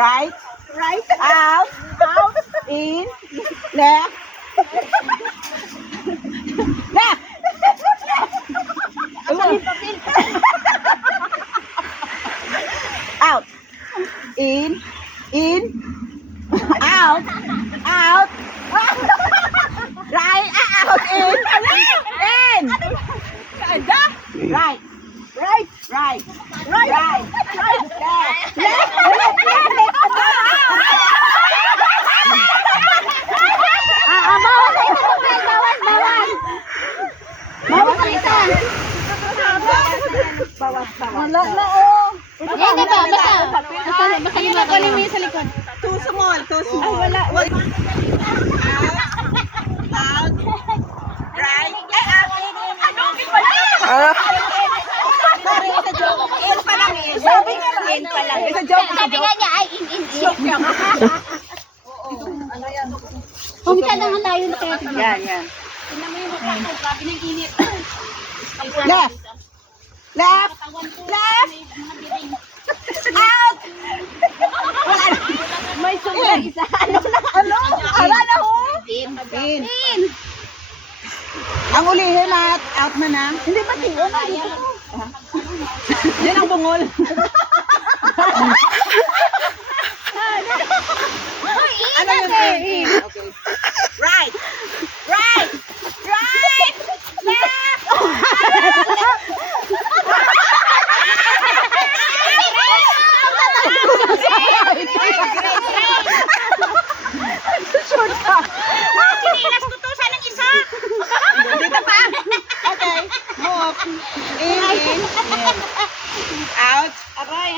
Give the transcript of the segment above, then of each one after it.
Right. Out. In. Left. Left. Out. In. Out. Right. Out. In. Right. Wala na Yan na ba? Basta lima ko namin sa likod. Too small. Ay, wala. Out. Right. Ay, ano? Sorry, it's a joke. In pa lang eh. Sabi nga lang. In pa lang. It's a joke. Sabi nga niya ay in. Joke lang. Kumita lang ang layo na kaya. Yan. Tingnan mo yung mukha ko. Grabe ng init. Left. Out. Wala na. May sumpa isa. Ano? Wala na ho. In. Ang ulihin at out man na. Hindi ba tiyo? Yan ang bungol. Ano yung in? Okay. Right. Left. Short ka. Kinilas ko to. Saan ang isa? Dito pa. Okay. Move. In. Out. Aray.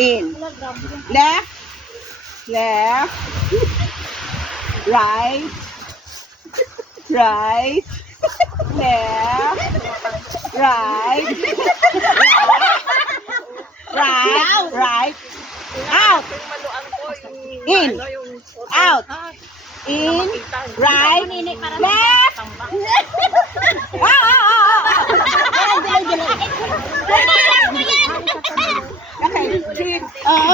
In. Left. Right. Left. Right. Out. In. Out. In. Right. Left. Okay.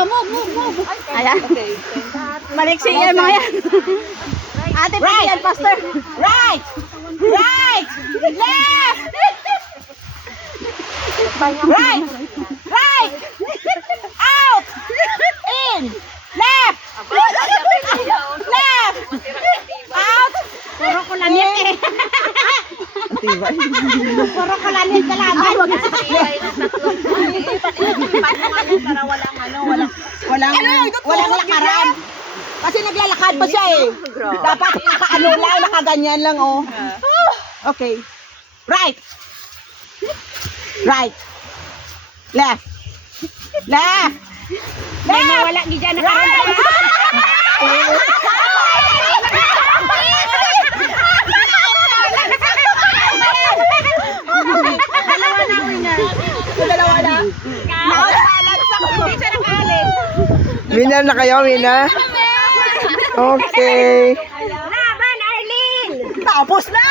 Move. Ayan. Okay. Maliksi yan mga yan. Ate, Right. yan, pastor. Right. Left. Right. Out. In. Left. Out. Puro ko lanit eh. Puro ko lanit na lang. Walang lakaran. Kasi naglalakad pa siya eh. Dapat nakaano lang, nakaganyan lang oh. Okay. Right. Left. May mawala di dyan nakaraan. Dalawa na. Nakabalance ako. Hindi siya nakalis. Winner na kayo, winner? Okay. Laban, Arlene! Tapos na.